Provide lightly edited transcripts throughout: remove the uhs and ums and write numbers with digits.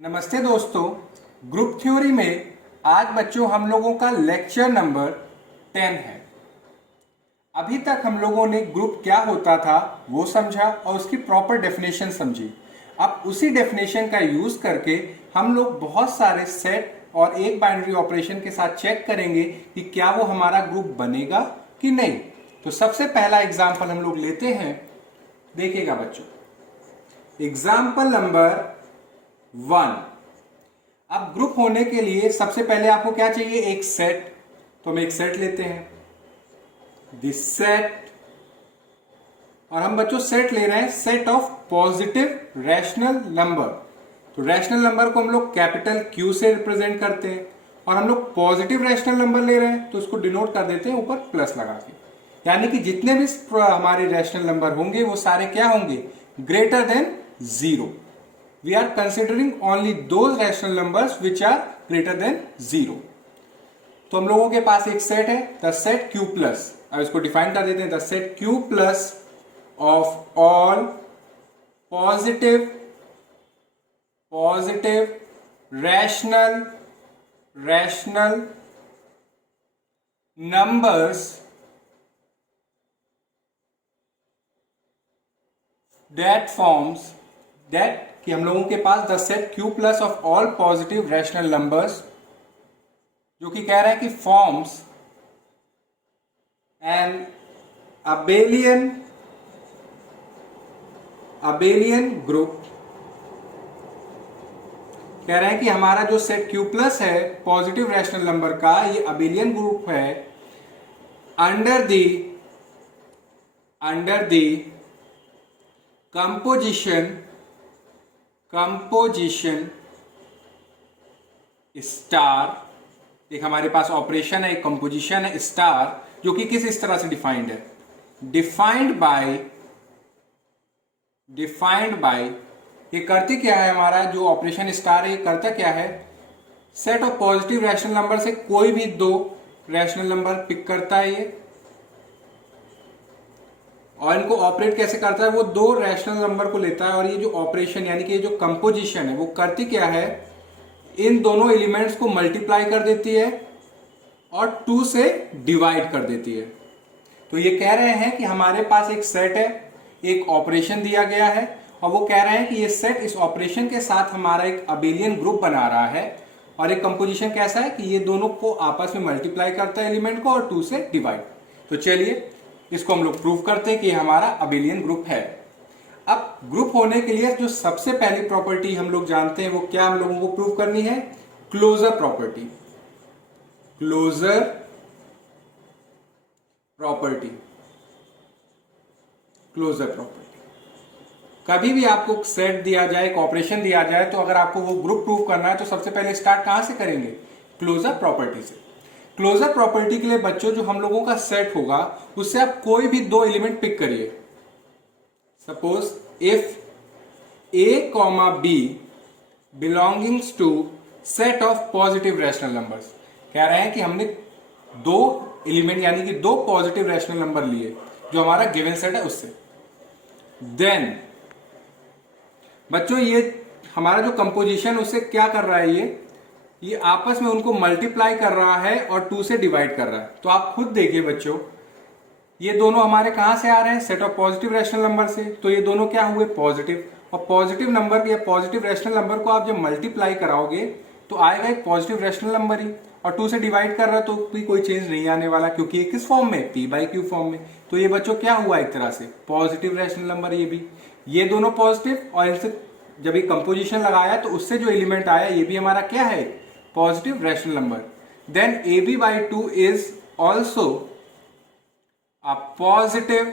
नमस्ते दोस्तों। Group theory में आज बच्चों हम लोगों का लेक्चर नंबर 10 है। अभी तक हम लोगों ने ग्रुप क्या होता था वो समझा और उसकी प्रॉपर डेफिनेशन समझी। अब उसी डेफिनेशन का यूज करके हम लोग बहुत सारे सेट और एक बाइनरी ऑपरेशन के साथ चेक करेंगे कि क्या वो हमारा ग्रुप बनेगा कि नहीं। तो सबसे पहला एग्जाम्पल हम लोग लेते हैं, देखिएगा बच्चों। Example number 1। अब ग्रुप होने के लिए सबसे पहले आपको क्या चाहिए, एक सेट। तो हम एक सेट लेते हैं, दिस सेट। और हम बच्चों सेट ले रहे हैं set of positive rational number. तो रैशनल नंबर को हम लोग कैपिटल क्यू से रिप्रेजेंट करते हैं और हम लोग पॉजिटिव रैशनल नंबर ले रहे हैं तो उसको डिनोट कर देते हैं ऊपर प्लस लगा के। यानी कि जितने भी हमारे रैशनल नंबर होंगे वो सारे क्या होंगे, greater than zero. We are considering only those rational numbers which are greater than 0। तो हम लोगों के पास एक सेट है, द सेट Q प्लस। अब इसको डिफाइन कर देते हैं, the set Q plus of all positive rational numbers that forms that, कि हम लोगों के पास the set Q plus of all positive rational numbers, जो कि कह रहा है कि फॉर्म्स एन अबेलियन ग्रुप। कह रहे हैं कि हमारा जो सेट Q प्लस है पॉजिटिव रैशनल नंबर का, ये अबेलियन ग्रुप है अंडर द कंपोजिशन स्टार। एक हमारे पास ऑपरेशन है, एक कंपोजिशन है स्टार, जो कि किस इस तरह से डिफाइंड है, डिफाइंड बाय ये करती क्या है, हमारा जो ऑपरेशन स्टार है ये करता क्या है, set of positive rational number से कोई भी दो रैशनल नंबर पिक करता है ये, और इनको ऑपरेट कैसे करता है, वो दो रैशनल नंबर को लेता है और ये जो ऑपरेशन यानी कि ये जो कंपोजिशन है वो करती क्या है, इन दोनों एलिमेंट्स को मल्टीप्लाई कर देती है और 2 से डिवाइड कर देती है। तो ये कह रहे हैं कि हमारे पास एक सेट है, एक ऑपरेशन दिया गया है और वो कह रहे हैं कि ये सेट इस ऑपरेशन के साथ हमारा एक अबेलियन ग्रुप बना रहा है, और एक कंपोजिशन कैसा है कि ये दोनों को आपस में मल्टीप्लाई करता है एलिमेंट को और 2 से डिवाइड। तो चलिए इसको हम लोग प्रूव करते हैं कि ये हमारा अबेलियन ग्रुप है। अब ग्रुप होने के लिए जो सबसे पहली प्रॉपर्टी हम लोग जानते हैं वो क्या हम लोगों को प्रूव करनी है, क्लोजर प्रॉपर्टी। कभी भी आपको सेट दिया जाए, एक ऑपरेशन दिया जाए, तो अगर आपको वो ग्रुप प्रूव करना है तो सबसे पहले स्टार्ट कहां से करेंगे, क्लोजर प्रॉपर्टी से। क्लोजर प्रॉपर्टी के लिए बच्चों जो हम लोगों का सेट होगा उससे आप कोई भी दो एलिमेंट पिक करिए। Suppose if A, B belongs to set of positive rational numbers। कह रहे हैं कि हमने दो एलिमेंट यानी कि दो पॉजिटिव रैशनल नंबर लिए जो हमारा गिवन सेट है उससे, देन बच्चों ये हमारा जो कंपोजिशन उससे क्या कर रहा है, ये आपस में उनको मल्टीप्लाई कर रहा है और 2 से डिवाइड कर रहा है। तो आप खुद देखिए बच्चों, ये दोनों हमारे कहां से आ रहे हैं, set of positive rational number से। तो ये दोनों क्या हुए, पॉजिटिव। और पॉजिटिव नंबर या पॉजिटिव रैशनल नंबर को आप जब मल्टीप्लाई कराओगे तो आएगा एक पॉजिटिव रैशनल नंबर ही, और 2 से डिवाइड कर रहा है तो भी कोई चेंज नहीं आने वाला, क्योंकि ये किस फॉर्म में, P/Q फॉर्म में। तो ये बच्चों क्या हुआ, एक तरह से पॉजिटिव रैशनल नंबर। ये भी, ये दोनों पॉजिटिव, और इनसे जब ये कंपोजिशन लगाया तो उससे जो एलिमेंट आया ये भी हमारा क्या है, positive rational number. Then AB/2 is also a positive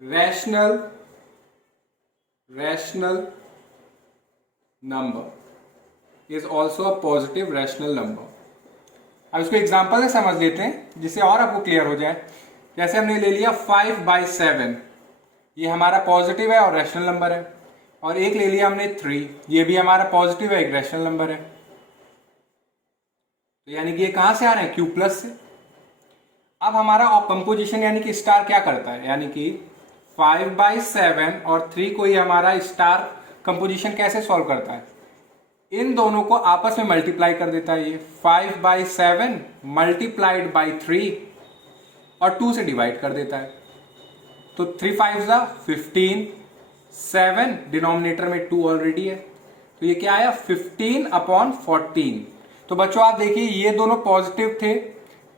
rational number is also a positive rational number। अब इसको एग्जांपल से समझ लेते हैं जिससे और आपको क्लियर हो जाए। जैसे हमने ले लिया 5/7, ये हमारा पॉजिटिव है और रैशनल नंबर है, और एक ले लिया हमने 3, ये भी हमारा पॉजिटिव है, एक रैशनल नंबर है। तो यानी कि ये कहां से आ रहे हैं, Q प्लस से। अब हमारा कंपोजिशन यानी कि स्टार क्या करता है, यानी कि 5/7 और 3 को ये हमारा स्टार कंपोजिशन कैसे सॉल्व करता है, इन दोनों को आपस में मल्टीप्लाई कर देता है। ये 5/7 मल्टीप्लाइड बाई 3 और 2 से डिवाइड कर देता है। तो 3 5 15, 7 डिनोमिनेटर में 2 ऑलरेडी है, तो ये क्या आया 15/14। तो बच्चों आप देखिए ये दोनों पॉजिटिव थे,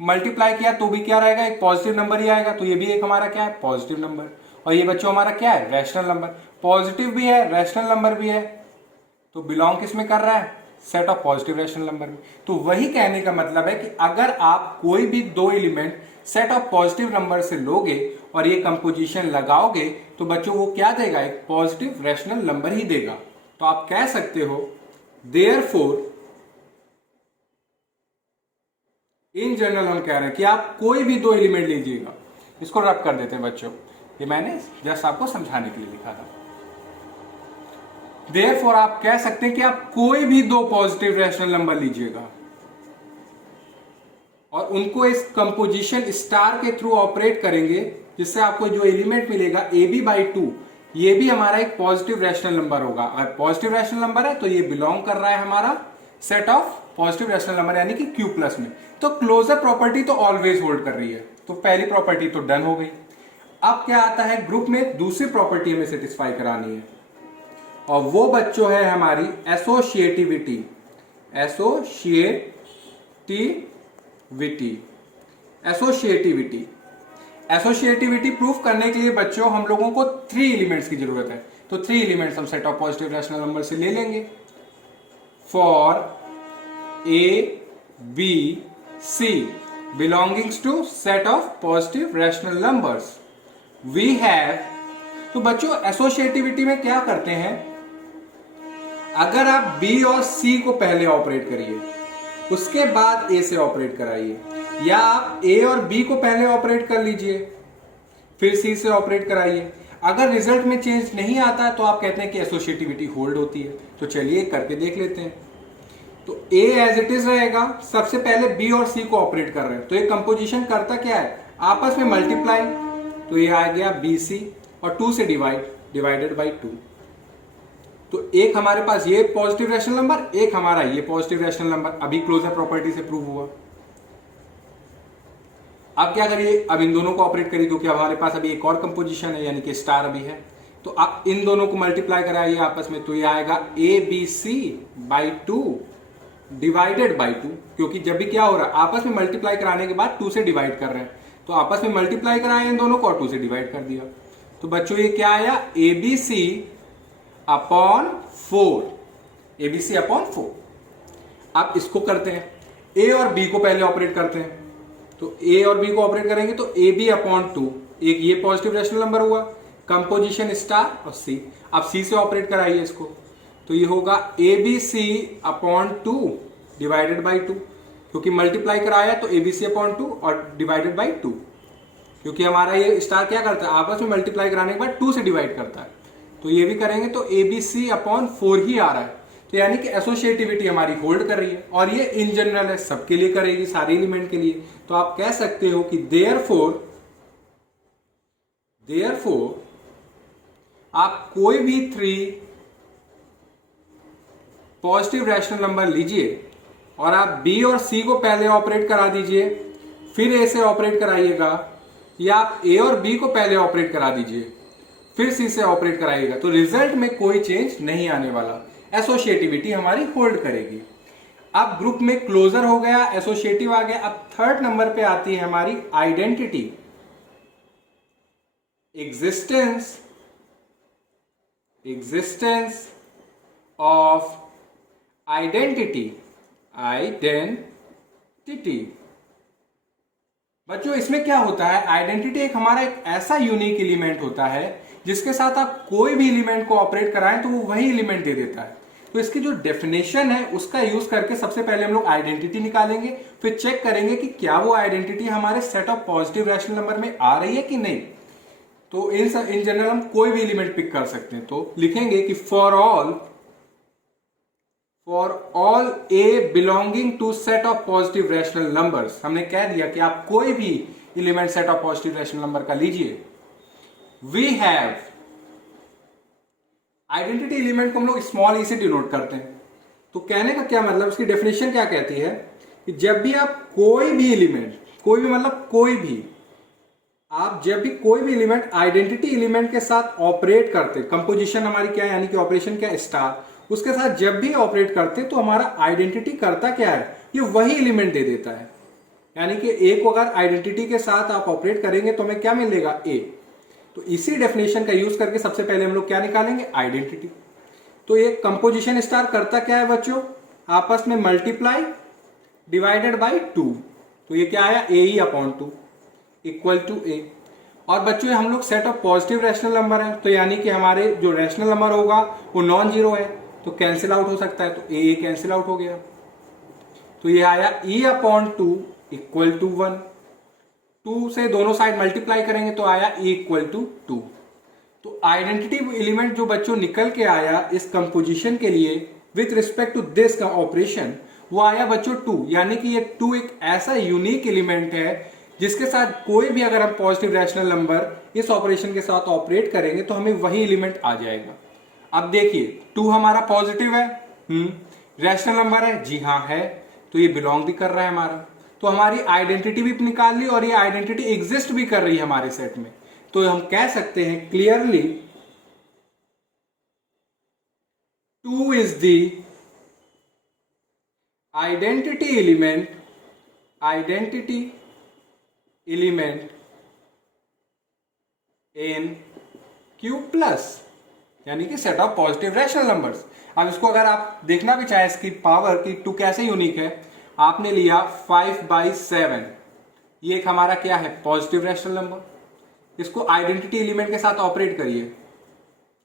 मल्टीप्लाई किया तो भी क्या रहेगा, एक पॉजिटिव नंबर ही आएगा। तो ये भी एक हमारा क्या है, पॉजिटिव नंबर। और ये बच्चों हमारा क्या है, रैशनल नंबर। पॉजिटिव भी है, रैशनल नंबर भी है, तो बिलोंग किस में कर रहा है, set of positive rational number में। तो वही कहने का मतलब है कि अगर आप कोई भी दो element set of positive number से लोगे और ये कंपोजिशन लगाओगे तो बच्चों वो क्या देगा, एक पॉजिटिव रैशनल नंबर ही देगा। तो आप कह सकते हो देयरफॉर, इन जनरल हम कह रहे हैं कि आप कोई भी दो एलिमेंट लीजिएगा। इसको रब कर देते हैं बच्चों, ये मैंने जस्ट आपको समझाने के लिए लिखा था। देयरफॉर आप कह सकते हैं कि आप कोई भी दो पॉजिटिव रैशनल नंबर लीजिएगा और उनको इस कंपोजिशन स्टार के थ्रू ऑपरेट करेंगे, जिससे आपको जो एलिमेंट मिलेगा AB/2, ये भी हमारा एक पॉजिटिव रैशनल नंबर होगा। अगर पॉजिटिव रैशनल नंबर है तो ये बिलोंग कर रहा है हमारा set of positive rational number यानी कि Q+ में। तो क्लोजर प्रॉपर्टी तो ऑलवेज होल्ड कर रही है, तो पहली प्रॉपर्टी तो डन हो गई। अब क्या आता है, ग्रुप में दूसरी प्रॉपर्टी हमें सेटिस्फाई करानी है और वो बच्चों है हमारी एसोसिएटिविटी। एसोसिएटिविटी प्रूफ करने के लिए बच्चों हम लोगों को 3 एलिमेंट्स की जरूरत है। तो 3 एलिमेंट्स हम set of positive rational number से ले लेंगे। For ABC belongings to set of positive rational numbers we have। तो बच्चों एसोसिएटिविटी में क्या करते हैं, अगर आप B और C को पहले ऑपरेट करिए उसके बाद A से ऑपरेट कराइए, या आप A और B को पहले ऑपरेट कर लीजिए फिर C से ऑपरेट कराइए। अगर रिजल्ट में चेंज नहीं आता है तो आप कहते हैं कि एसोसिएटिविटी होल्ड होती है। तो चलिए करके देख लेते हैं। तो A एज इट इज रहेगा, सबसे पहले B और C को ऑपरेट कर रहे हैं तो ये कंपोजिशन करता क्या है, आपस में मल्टीप्लाई। तो ये आ गया BC और 2 से डिवाइडेड बाई 2। तो एक हमारे पास ये पॉजिटिव रैशनल नंबर, एक हमारा ये पॉजिटिव रैशनल नंबर, अभी क्लोजर प्रॉपर्टी से प्रूव हुआ। अब क्या करिए, अब इन दोनों को ऑपरेट करिए क्योंकि अब हमारे पास अभी एक और कंपोजिशन है यानी कि स्टार अभी है। तो आप इन दोनों को मल्टीप्लाई कराइए आपस में, तो ये आएगा ABC/2 डिवाइडेड बाई 2, क्योंकि जब भी क्या हो रहा है आपस में मल्टीप्लाई कराने के बाद 2 से डिवाइड कर रहे हैं, तो आपस में मल्टीप्लाई कराए इन दोनों को और 2 से डिवाइड कर दिया। तो बच्चों ये क्या आया, ABC/4। अब इसको करते हैं, A और B को पहले ऑपरेट करते हैं। तो A और B को ऑपरेट करेंगे तो AB/2, एक ये पॉजिटिव रैशनल नंबर हुआ, कंपोजिशन स्टार और C। अब C से ऑपरेट कराइए इसको, तो ये होगा ABC/2 डिवाइडेड बाई 2, क्योंकि मल्टीप्लाई कराया तो ABC/2 और डिवाइडेड बाई 2, क्योंकि हमारा ये स्टार क्या करता है आपस में मल्टीप्लाई कराने के बाद 2 से डिवाइड करता है। तो ये भी करेंगे तो ABC/4 ही आ रहा है। तो यानी कि एसोसिएटिविटी हमारी होल्ड कर रही है और ये इन जनरल है, सबके लिए करेगी, सारे एलिमेंट के लिए। तो आप कह सकते हो कि देयरफॉर आप कोई भी 3 पॉजिटिव रैशनल नंबर लीजिए और आप B और C को पहले ऑपरेट करा दीजिए फिर A से ऑपरेट कराइएगा, या आप A और B को पहले ऑपरेट करा दीजिए फिर C से ऑपरेट कराइएगा, तो रिजल्ट में कोई चेंज नहीं आने वाला, एसोसिएटिविटी हमारी होल्ड करेगी। अब ग्रुप में क्लोजर हो गया, एसोसिएटिव आ गया। अब थर्ड नंबर पे आती है हमारी आइडेंटिटी। Existence of identity. बच्चों इसमें क्या होता है, आइडेंटिटी एक हमारा एक ऐसा यूनिक एलिमेंट होता है जिसके साथ आप कोई भी एलिमेंट को ऑपरेट कराएं तो वो वही एलिमेंट दे देता है। तो इसकी जो डेफिनेशन है उसका यूज करके सबसे पहले हम लोग आइडेंटिटी निकालेंगे, फिर चेक करेंगे कि क्या वो आइडेंटिटी हमारे set of positive rational number में आ रही है कि नहीं। तो इन जनरल हम कोई भी एलिमेंट पिक कर सकते हैं। तो लिखेंगे कि for all A belonging to set of positive rational numbers, हमने कह दिया कि आप कोई भी element set of positive rational number का लीजिए, वी हैव, आइडेंटिटी एलिमेंट को हम लोग स्मॉल ई से डिनोट करते हैं। तो कहने का क्या मतलब, इसकी डेफिनेशन क्या कहती है कि जब भी आप कोई भी एलिमेंट, कोई भी मतलब कोई भी, आप जब भी कोई भी एलिमेंट आइडेंटिटी एलिमेंट के साथ ऑपरेट करते, कंपोजिशन हमारी क्या है यानी कि ऑपरेशन क्या स्टार, उसके साथ जब भी ऑपरेट करते तो हमारा आइडेंटिटी करता क्या है, ये वही एलिमेंट दे देता है। यानी कि ए को अगर आइडेंटिटी के साथ आप ऑपरेट करेंगे तो हमें क्या मिलेगा, ए। तो इसी डेफिनेशन का यूज करके सबसे पहले हम लोग क्या निकालेंगे, आइडेंटिटी। तो ये कंपोजिशन स्टार करता क्या है बच्चों, आपस में मल्टीप्लाई डिवाइडेड बाई 2। तो ये क्या आया, ए ई अपॉन 2 इक्वल टू ए। और बच्चों ये हम लोग set of positive rational number है, तो यानी कि हमारे जो रैशनल नंबर होगा वो नॉन जीरो है, तो कैंसिल आउट हो सकता है, तो ए कैंसिल आउट हो गया। तो ये आया ई अपॉन 2 इक्वल टू 1। 2 से दोनों साइड मल्टीप्लाई करेंगे तो आया ई इक्वल टू 2। तो आइडेंटिटी एलिमेंट जो बच्चों निकल के आया इस कंपोजिशन के लिए विथ रिस्पेक्ट टू दिस का ऑपरेशन, वो आया बच्चों 2। यानी कि ये 2 एक ऐसा यूनिक एलिमेंट है जिसके साथ कोई भी अगर हम पॉजिटिव रैशनल नंबर इस ऑपरेशन के साथ ऑपरेट करेंगे तो हमें वही एलिमेंट आ जाएगा। अब देखिए 2 हमारा पॉजिटिव है, रैशनल नंबर है, जी हाँ है, तो ये बिलोंग भी कर रहा है हमारा। तो हमारी आइडेंटिटी भी निकाल ली और ये आइडेंटिटी एग्जिस्ट भी कर रही है हमारे सेट में। तो हम कह सकते हैं clearly 2 is the identity element in Q plus, यानी कि set of positive rational numbers. अब इसको अगर आप देखना भी चाहे इसकी पावर की 2 कैसे यूनिक है, आपने लिया 5/7, ये एक हमारा क्या है, पॉजिटिव रैशनल नंबर। इसको आइडेंटिटी एलिमेंट के साथ ऑपरेट करिए।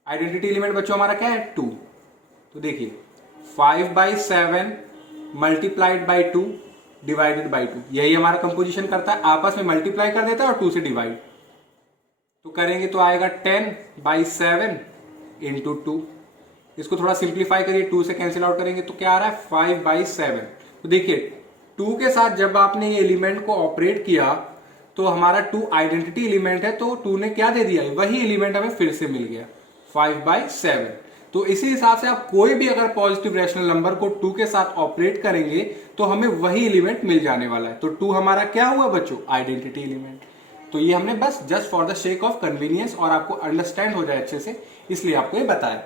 आइडेंटिटी एलिमेंट बच्चों हमारा क्या है, 2। तो देखिए 5/7 मल्टीप्लाइड बाई 2 डिवाइडेड बाई 2, यही हमारा कंपोजिशन करता है, आपस में मल्टीप्लाई कर देता है और 2 से डिवाइड। तो करेंगे तो आएगा 10/7 इंटू 2। इसको थोड़ा सिंप्लीफाई करिए, 2 से कैंसिल आउट करेंगे तो क्या आ रहा है, 5/7। तो देखिए 2 के साथ जब आपने ये एलिमेंट को ऑपरेट किया तो हमारा 2 आइडेंटिटी एलिमेंट है, तो 2 ने क्या दे दिया, वही एलिमेंट हमें फिर से मिल गया 5/7। तो इसी हिसाब से आप कोई भी अगर पॉजिटिव रैशनल नंबर को 2 के साथ ऑपरेट करेंगे तो हमें वही एलिमेंट मिल जाने वाला है। तो 2 हमारा क्या हुआ बच्चों, आइडेंटिटी एलिमेंट। तो ये हमने बस just for the sake of convenience और आपको अंडरस्टैंड हो जाए अच्छे से, इसलिए आपको ये बताया।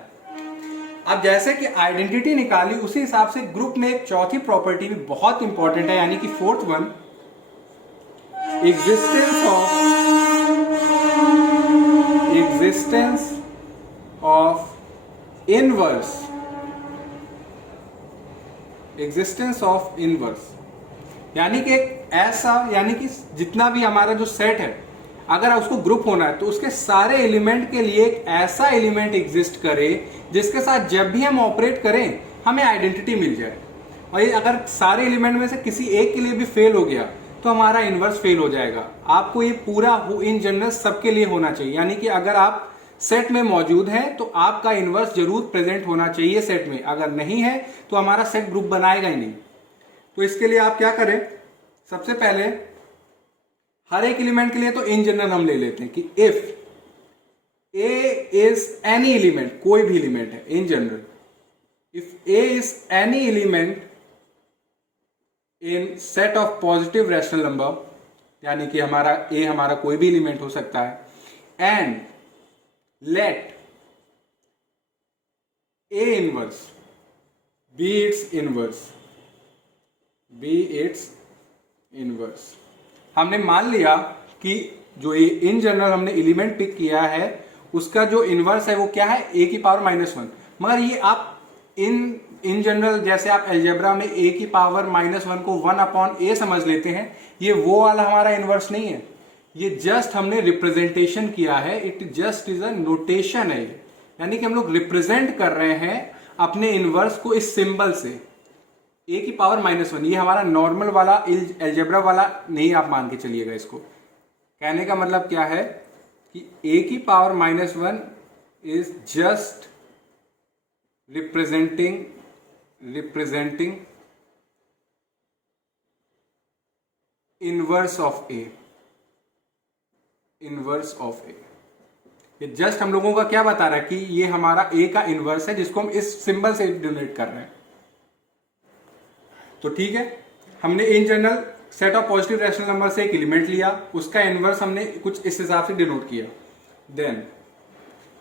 अब जैसे कि आइडेंटिटी निकाली उसी हिसाब से ग्रुप में एक चौथी प्रॉपर्टी भी बहुत इंपॉर्टेंट है, यानी कि fourth one, existence of inverse. यानी कि एक ऐसा, यानी कि जितना भी हमारा जो सेट है अगर उसको ग्रुप होना है तो उसके सारे एलिमेंट के लिए एक ऐसा एलिमेंट एग्जिस्ट करे जिसके साथ जब भी हम ऑपरेट करें हमें आइडेंटिटी मिल जाए। और ये अगर सारे एलिमेंट में से किसी एक के लिए भी फेल हो गया तो हमारा इनवर्स फेल हो जाएगा। आपको ये पूरा इन जनरल सबके लिए होना चाहिए, यानी कि अगर आप सेट में मौजूद हैं तो आपका इनवर्स जरूर प्रेजेंट होना चाहिए सेट में, अगर नहीं है तो हमारा सेट ग्रुप बनाएगा ही नहीं। तो इसके लिए आप क्या करें, सबसे पहले हर एक एलिमेंट के लिए तो इन जनरल हम ले लेते हैं कि if a is any element, कोई भी एलिमेंट है in general, if a is any element in set of positive rational number, यानी कि हमारा ए हमारा कोई भी एलिमेंट हो सकता है, and let a inverse be its inverse. हमने मान लिया कि जो ये इन जनरल हमने एलिमेंट पिक किया है उसका जो इनवर्स है वो क्या है, ए की पावर -1। मगर ये आप इन जनरल जैसे आप अलजेब्रा में ए की पावर -1 को 1/a समझ लेते हैं, ये वो वाला हमारा इनवर्स नहीं है। ये जस्ट हमने रिप्रेजेंटेशन किया है, it just is a notation है, यानी कि हम लोग रिप्रेजेंट कर रहे हैं अपने इनवर्स को इस सिंबल से, ए की पावर -1। ये हमारा नॉर्मल वाला अलजेब्रा वाला नहीं आप मान के चलिएगा इसको। कहने का मतलब क्या है कि ए की power -1 is just representing inverse of a. ये जस्ट हम लोगों का क्या बता रहा है कि ये हमारा ए का इनवर्स है जिसको हम इस सिंबल से डिनोट कर रहे हैं। तो ठीक है, हमने in general set of positive rational number से एक एलिमेंट लिया, उसका इनवर्स हमने कुछ इस हिसाब से डिनोट किया। देन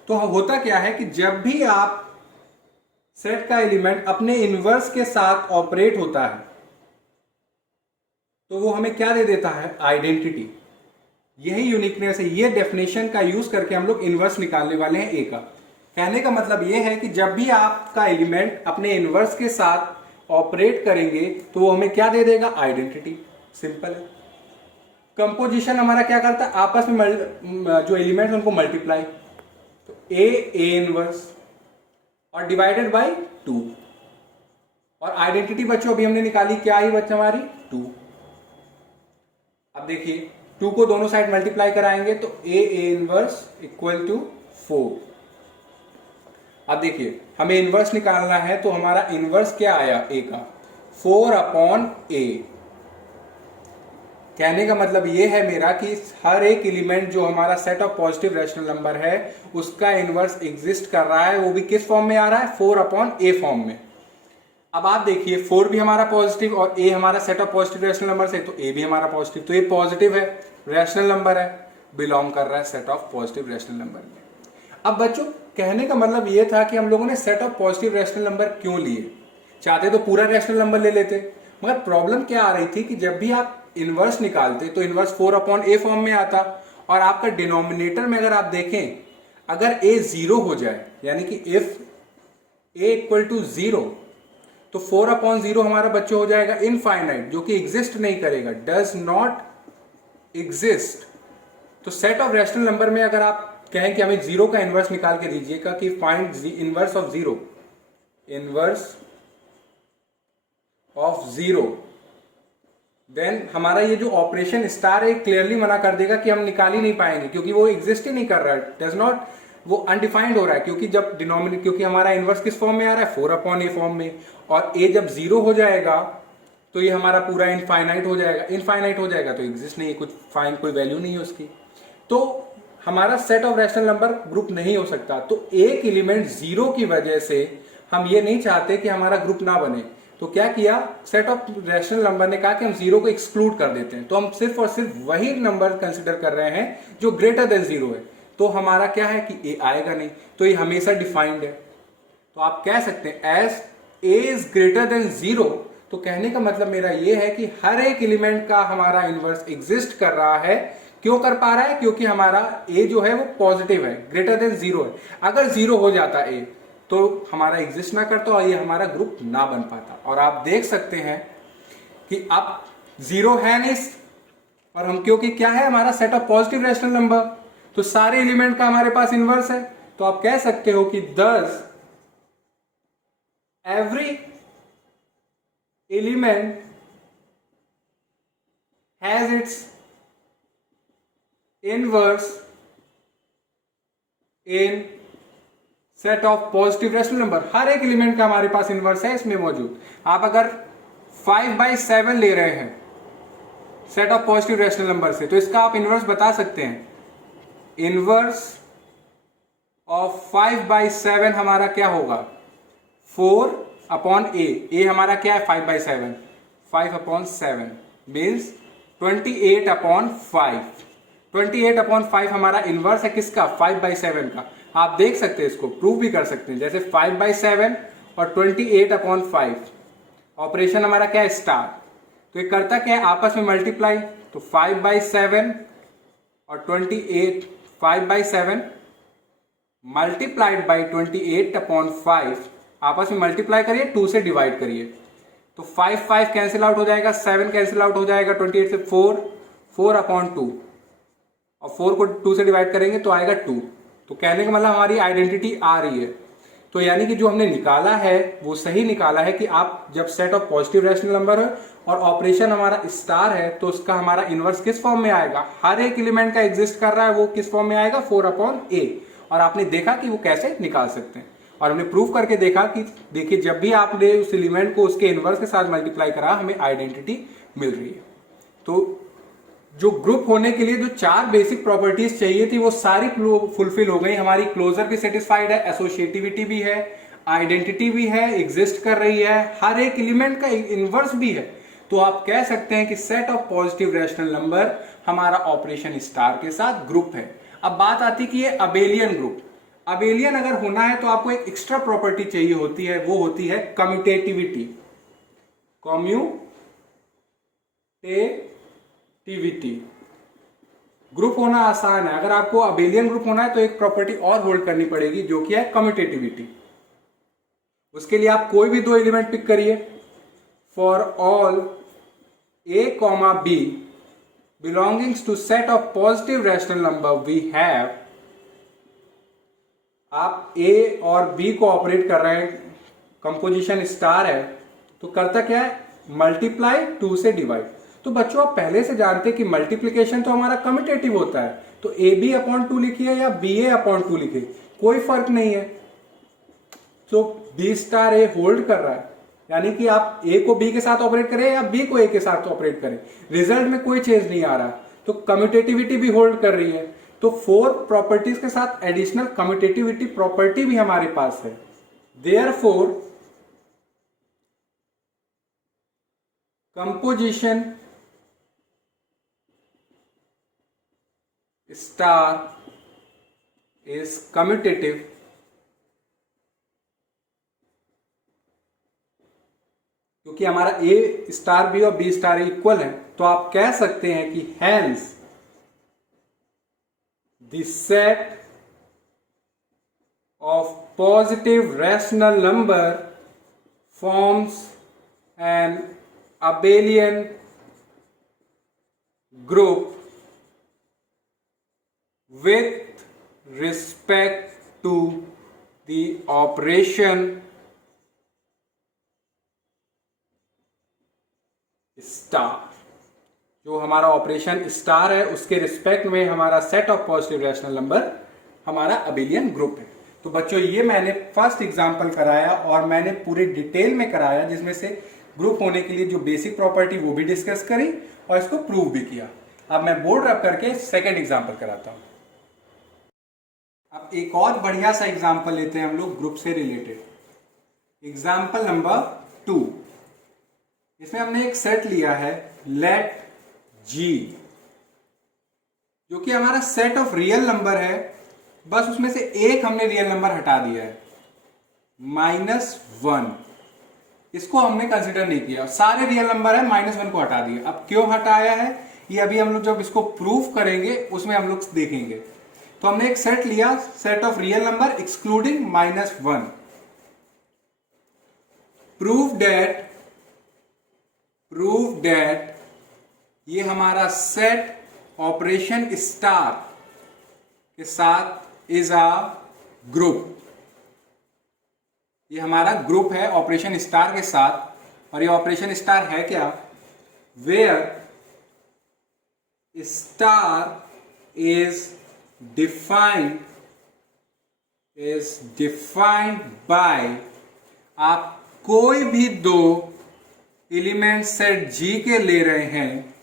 तो होता क्या है कि जब भी आप सेट का एलिमेंट अपने इनवर्स के साथ ऑपरेट होता है तो वो हमें क्या दे देता है, आइडेंटिटी। यही यूनिकनेस है, ये डेफिनेशन का यूज करके हम लोग इनवर्स निकालने वाले हैं ए का। कहने का मतलब ये है कि जब भी आपका एलिमेंट अपने इनवर्स के साथ ऑपरेट करेंगे तो वो हमें क्या दे देगा, आइडेंटिटी। सिंपल है। कंपोजिशन हमारा क्या करता है, आपस में जो एलिमेंट्स उनको मल्टीप्लाई, तो ए इनवर्स और डिवाइडेड बाय 2, और आइडेंटिटी बच्चों अभी हमने निकाली, क्या आई बच्चा हमारी, 2। अब देखिए 2 को दोनों साइड मल्टीप्लाई कराएंगे तो ए इनवर्स इक्वल टू 4। अब देखिए हमें इनवर्स निकालना है तो हमारा इनवर्स क्या आया ए का, 4/a। कहने का मतलब ये है मेरा कि हर एक एलिमेंट जो हमारा set of positive rational number है उसका इनवर्स एग्जिस्ट कर रहा है, वो भी किस फॉर्म में आ रहा है, 4/a फॉर्म में। अब आप देखिए 4 भी हमारा पॉजिटिव और a हमारा set of positive rational number से, तो a भी हमारा पॉजिटिव, तो ये पॉजिटिव है, रैशनल नंबर है, बिलोंग कर रहा है set of positive rational number में। अब बच्चों कहने का मतलब ये था कि हम लोगों ने set of positive rational number क्यों लिए, चाहते तो पूरा रैशनल नंबर ले लेते, मगर प्रॉब्लम क्या आ रही थी कि जब भी आप इनवर्स निकालते तो इनवर्स 4/a फॉर्म में आता, और आपका डिनोमिनेटर में अगर आप देखें, अगर a 0 हो जाए, यानी कि इफ a इक्वल टू 0, तो 4/0 हमारा बच्चों हो जाएगा इनफाइनाइट, जो कि एग्जिस्ट नहीं करेगा, डज नॉट एग्जिस्ट। तो सेट ऑफ रैशनल नंबर में अगर आप कहें कि हमें 0 का इनवर्स निकाल के दीजिएगा कि find inverse of 0, inverse of 0, then हमारा ये जो ऑपरेशन स्टार है क्लियरली मना कर देगा कि हम निकाल ही नहीं पाएंगे, क्योंकि वो एग्जिस्ट ही नहीं कर रहा है, डज नॉट, वो अनडिफाइंड हो रहा है, क्योंकि जब डिनोमिनेटर, क्योंकि हमारा इनवर्स किस फॉर्म में आ रहा है, 4/a फॉर्म में, और a जब 0 हो जाएगा तो ये हमारा पूरा इनफाइनाइट हो जाएगा, इनफाइनाइट हो जाएगा तो एग्जिस्ट नहीं है, कुछ फाइन कोई वैल्यू नहीं है उसकी, तो हमारा set of rational number group नहीं हो सकता। तो एक एलिमेंट 0 की वजह से हम ये नहीं चाहते कि हमारा ग्रुप ना बने, तो क्या किया, सेट ऑफ रैशनल नंबर ने कहा कि हम 0 को एक्सक्लूड कर देते हैं, तो हम सिर्फ और सिर्फ वही नंबर कंसिडर कर रहे हैं जो ग्रेटर देन 0 है, तो हमारा क्या है कि ए आएगा नहीं, तो ये हमेशा डिफाइंड है। तो आप कह सकते हैं as a is greater than 0, तो कहने का मतलब मेरा ये है कि हर एक एलिमेंट का हमारा इनवर्स एग्जिस्ट कर रहा है। क्यों कर पा रहा है, क्योंकि हमारा ए जो है वो पॉजिटिव है, ग्रेटर देन 0 है। अगर 0 हो जाता ए तो हमारा एग्जिस्ट ना करता और ये हमारा ग्रुप ना बन पाता। और आप देख सकते हैं कि अब 0 है नहीं, और हम क्योंकि क्या है हमारा set of positive rational number, तो सारे एलिमेंट का हमारे पास इनवर्स है, तो आप कह सकते हो कि दस every element has its inverse in set of positive rational number. हर एक एलिमेंट का हमारे पास इनवर्स है इसमें मौजूद। आप अगर 5/7 ले रहे हैं set of positive rational number से, तो इसका आप इनवर्स बता सकते हैं। इनवर्स ऑफ 5/7 हमारा क्या होगा, 4/a। ए हमारा क्या है 5/7, 5/7 मीन्स 28/5। 28/5 हमारा इनवर्स है किसका, 5/7 का। आप देख सकते हैं, इसको प्रूव भी कर सकते हैं, जैसे 5/7 और 28/5 ऑपरेशन हमारा क्या है, स्टार, तो ये करता क्या है, आपस में मल्टीप्लाई, तो 5/7 और 28, 5/7 मल्टीप्लाइड बाई 28/5, आपस में मल्टीप्लाई करिए, 2 से डिवाइड करिए, तो 5 कैंसिल आउट हो जाएगा, 7 कैंसिल आउट हो जाएगा, 28 से 4/2, और 4 को 2 से डिवाइड करेंगे तो आएगा 2। तो कहने का मतलब हमारी आइडेंटिटी आ रही है। तो यानी कि जो हमने निकाला है वो सही निकाला है कि आप जब set of positive rational number है और ऑपरेशन हमारा स्टार है, तो उसका हमारा इनवर्स किस फॉर्म में आएगा, हर एक एलिमेंट का एग्जिस्ट कर रहा है, वो किस फॉर्म में आएगा, 4/a। और आपने देखा कि वो कैसे निकाल सकते हैं, और हमने प्रूव करके देखा कि देखिए जब भी आपने उस एलिमेंट को उसके इनवर्स के साथ मल्टीप्लाई करा, हमें आइडेंटिटी मिल रही है। तो जो ग्रुप होने के लिए जो 4 बेसिक प्रॉपर्टीज चाहिए थी वो सारी फुलफिल हो गई। हमारी क्लोजर भी सेटिस्फाइड है, एसोसिएटिविटी भी है, आइडेंटिटी भी है, एग्जिस्ट कर रही है, हर एक एलिमेंट का इनवर्स भी है। तो आप कह सकते हैं कि set of positive rational number हमारा ऑपरेशन स्टार के साथ ग्रुप है। अब बात आती कि ये अबेलियन ग्रुप, अबेलियन अगर होना है तो आपको एक एक्स्ट्रा प्रॉपर्टी चाहिए होती है, वो होती है कम्यूटेटिविटी। कम्यूटेटिविटी ग्रुप होना आसान है, अगर आपको अबेलियन ग्रुप होना है तो एक प्रॉपर्टी और होल्ड करनी पड़ेगी जो कि है कम्यूटेटिविटी। उसके लिए आप कोई भी 2 एलिमेंट पिक करिए। For all a comma b belongings to set of positive rational number we have, आप a और b को ऑपरेट कर रहे हैं, कंपोजिशन स्टार है, तो करता क्या है, मल्टीप्लाई 2 से डिवाइड। तो बच्चों आप पहले से जानते हैं कि मल्टीप्लीकेशन तो हमारा कम्यूटेटिव होता है, तो ab अपॉन 2 लिखिए या ba अपॉन 2 लिखिए, कोई फर्क नहीं है। तो b स्टार a होल्ड कर रहा है, यानी कि आप a को b के साथ ऑपरेट करें या b को a के साथ ऑपरेट करें, रिजल्ट में कोई चेंज नहीं आ रहा। तो कम्यूटेटिविटी भी होल्ड कर रही है। तो 4 प्रॉपर्टीज के साथ एडिशनल कम्यूटेटिविटी प्रॉपर्टी भी हमारे पास है। Therefore composition star is commutative क्योंकि हमारा ए स्टार बी और बी स्टार इक्वल है। तो आप कह सकते हैं कि hence the set of positive rational number forms an abelian group with respect to the operation star. जो हमारा ऑपरेशन स्टार है उसके रिस्पेक्ट में हमारा set of positive rational number हमारा अबेलियन ग्रुप है। तो बच्चों ये मैंने फर्स्ट एग्जांपल कराया और मैंने पूरे डिटेल में कराया, जिसमें से ग्रुप होने के लिए जो बेसिक प्रॉपर्टी वो भी डिस्कस करी और इसको प्रूव भी किया। अब मैं बोर्ड रब करके सेकेंड एग्जाम्पल कराता हूं। अब एक और बढ़िया सा एग्जाम्पल लेते हैं हम लोग ग्रुप से रिलेटेड। एग्जाम्पल नंबर 2, इसमें हमने एक सेट लिया है लेट जी, जो कि हमारा सेट ऑफ रियल नंबर है, बस उसमें से एक हमने रियल नंबर हटा दिया है, -1। इसको हमने कंसिडर नहीं किया, सारे रियल नंबर है, -1 को हटा दिया। अब क्यों हटाया है ये अभी हम लोग जब इसको प्रूफ करेंगे उसमें हम लोग देखेंगे। तो हमने एक सेट लिया, set of real number excluding -1। Proof that ये हमारा सेट ऑपरेशन स्टार के साथ इज अ ग्रुप। ये हमारा ग्रुप है ऑपरेशन स्टार के साथ, और ये ऑपरेशन स्टार है क्या, where star is defined by, आप कोई भी 2 एलिमेंट सेट जी के ले रहे हैं,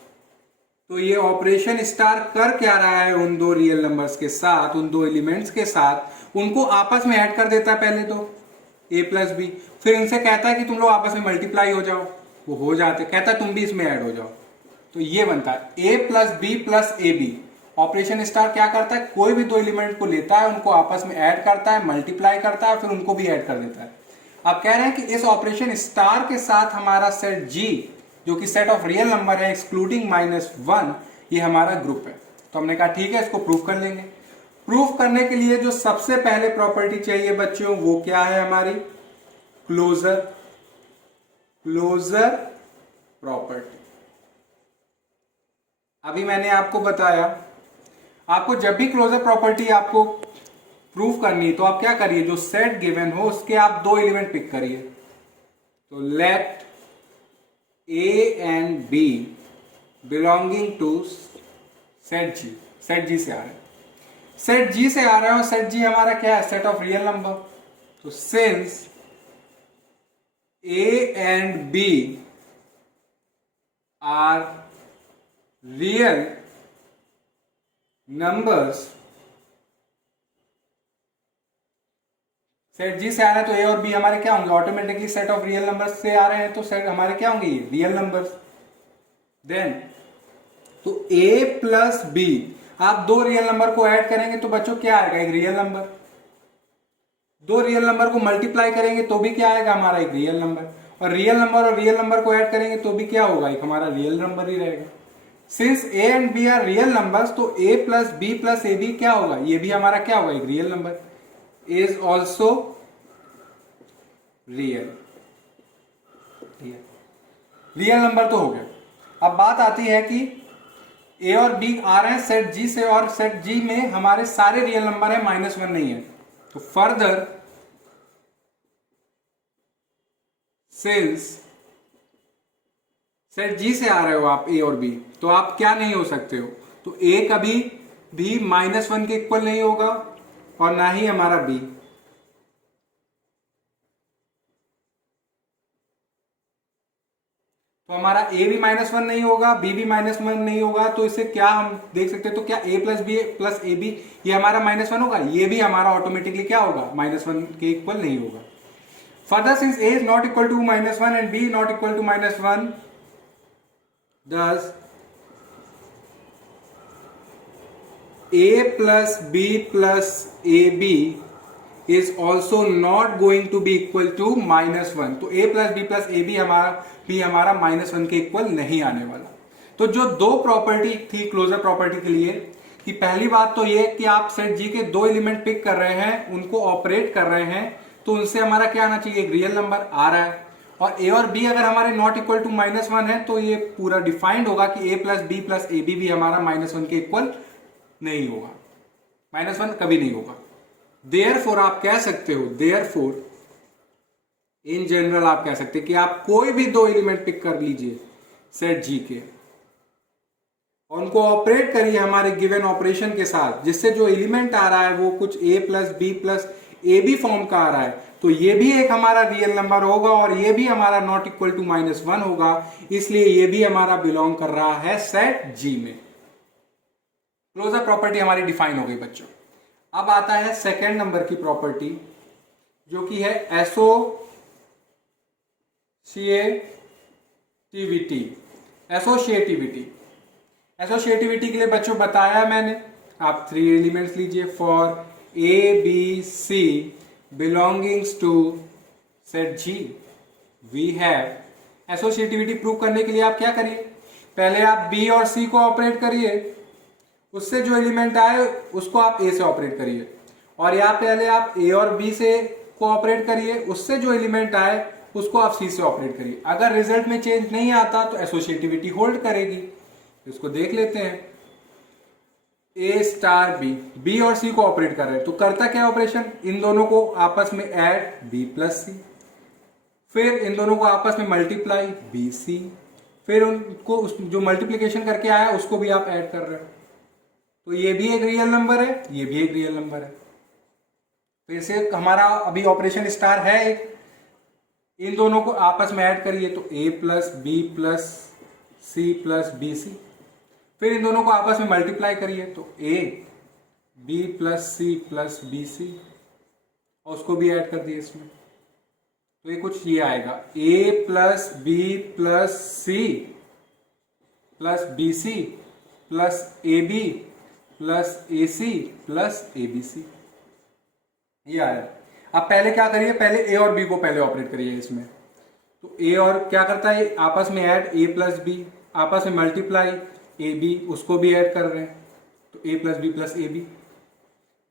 तो ये ऑपरेशन स्टार कर क्या रहा है, उन 2 रियल नंबर्स के साथ, उन 2 एलिमेंट्स के साथ उनको आपस में ऐड कर देता है पहले तो a प्लस बी, फिर इनसे कहता है कि तुम लोग आपस में मल्टीप्लाई हो जाओ, वो हो जाते, कहता है तुम भी इसमें ऐड हो जाओ, तो ये बनता है a plus b plus a b. Operation star क्या करता है, कोई भी 2 एलिमेंट को लेता है, उनको आपस में ऐड करता है, मल्टीप्लाई करता है, फिर उनको भी ऐड कर देता है। अब कह रहे हैं कि इस ऑपरेशन स्टार के साथ हमारा सेट जी, जो कि सेट ऑफ रियल नंबर है एक्सक्लूडिंग -1, ये हमारा ग्रुप है। तो हमने कहा ठीक है, इसको प्रूफ कर लेंगे। प्रूफ करने के लिए जो सबसे पहले प्रॉपर्टी चाहिए बच्चों, वो क्या है हमारी, क्लोजर प्रॉपर्टी। अभी मैंने आपको बताया, आपको जब भी क्लोजर प्रॉपर्टी आपको प्रूफ करनी है तो आप क्या करिए, जो सेट गिवन हो उसके आप 2 एलिमेंट पिक करिए। तो let a and b belonging to set G, set G से आ रहा है, सेट जी से आ रहा है, और सेट जी हमारा क्या है, सेट ऑफ रियल नंबर। तो since a and b are real numbers set G से आ रहे हैं तो ए और बी हमारे क्या होंगे, automatically set of real numbers से आ रहे हैं तो सेट हमारे क्या होंगे, ये रियल नंबर्स। देन तो ए प्लस बी, आप दो रियल नंबर को ऐड करेंगे तो बच्चों क्या आएगा, एक रियल नंबर। दो रियल नंबर को मल्टीप्लाई करेंगे तो भी क्या आएगा, हमारा एक रियल नंबर। और रियल नंबर को ऐड करेंगे तो भी क्या होगा, एक हमारा रियल नंबर ही रहेगा। Since a and b are real numbers तो a plus b plus a b क्या होगा, ये भी हमारा क्या होगा, एक real number. Is also real, real number तो हो गया। अब बात आती है कि ए और बी आ रहे हैं सेट जी से, और सेट जी में हमारे सारे रियल नंबर है, -1 नहीं है। तो फर्दर सिंस सेट जी से आ रहे हो आप ए और बी, तो आप क्या नहीं हो सकते हो, तो ए कभी भी -1 के इक्वल नहीं होगा और ना ही हमारा बी। तो हमारा ए भी -1 नहीं होगा, बी भी -1 नहीं होगा। तो इसे क्या हम देख सकते हैं, तो क्या a plus b plus a b ये हमारा -1 होगा, ये भी हमारा ऑटोमेटिकली क्या होगा, -1 के इक्वल नहीं होगा। Further since a is not equal to -1 and b not equal to -1, thus a plus b plus ab is also not going to be equal to -1। तो a plus b plus ab हमारा -1 के equal नहीं आने वाला। तो जो दो property थी क्लोजर प्रॉपर्टी के लिए, कि पहली बात तो ये कि आप सेट जी के दो एलिमेंट पिक कर रहे हैं, उनको ऑपरेट कर रहे हैं, तो उनसे हमारा क्या आना चाहिए, एक रियल नंबर आ रहा है। और ए और बी अगर हमारे नॉट इक्वल टू -1 है तो ये पूरा डिफाइंड होगा कि a plus b plus a b भी हमारा -1 के इक्वल नहीं होगा, -1 कभी नहीं होगा। देयरफॉर आप कह सकते हो, देयरफॉर इन जनरल आप कह सकते हैं कि आप कोई भी दो एलिमेंट पिक कर लीजिए सेट जी के और उनको ऑपरेट करिए हमारे गिवन ऑपरेशन के साथ, जिससे जो एलिमेंट आ रहा है वो कुछ a plus b plus a b form का आ रहा है, तो ये भी एक हमारा रियल नंबर होगा और ये भी हमारा नॉट इक्वल टू -1 होगा। इसलिए ये भी हमारा बिलोंग कर रहा है सेट जी में। क्लोजर प्रॉपर्टी हमारी डिफाइन हो गई बच्चों। अब आता है सेकेंड नंबर की प्रॉपर्टी, जो कि है एसोसिएटिविटी। एसोसिएटिविटी के लिए बच्चों बताया मैंने, आप 3 एलिमेंट्स लीजिए for a b c belongings to set G we have। Associativity prove करने के लिए आप क्या करिए, पहले आप B और C को ऑपरेट करिए, उससे जो एलिमेंट आए उसको आप A से ऑपरेट करिए, और या पहले आप A और B से को ऑपरेट करिए, उससे जो एलिमेंट आए उसको आप C से ऑपरेट करिए। अगर रिजल्ट में चेंज नहीं आता तो एसोसिएटिविटी होल्ड करेगी। इसको देख लेते हैं। ए स्टार बी, बी और सी को ऑपरेट कर रहे हैं, तो करता क्या ऑपरेशन, इन दोनों को आपस में ऐड बी प्लस सी, फिर इन दोनों को आपस में मल्टीप्लाई बी सी, फिर उनको जो मल्टीप्लीकेशन करके आया उसको भी आप ऐड कर रहे हो, तो ये भी एक रियल नंबर है, ये भी एक रियल नंबर है। तो इसे हमारा अभी ऑपरेशन स्टार है एक, इन दोनों को आपस में ऐड करिए तो a plus b plus c plus b c, फिर इन दोनों को आपस में मल्टीप्लाई करिए तो a b plus c plus b c, और उसको भी ऐड कर दिए इसमें, तो ये कुछ ये आएगा a plus b plus c plus b c plus a b plus a c plus a b c, ये आया। अब पहले क्या करिए, पहले ए और बी को पहले ऑपरेट करिए इसमें, तो ए और क्या करता है आपस में ऐड ए प्लस बी, आपस में मल्टीप्लाई ए बी, उसको भी ऐड कर रहे हैं तो a plus b plus a b,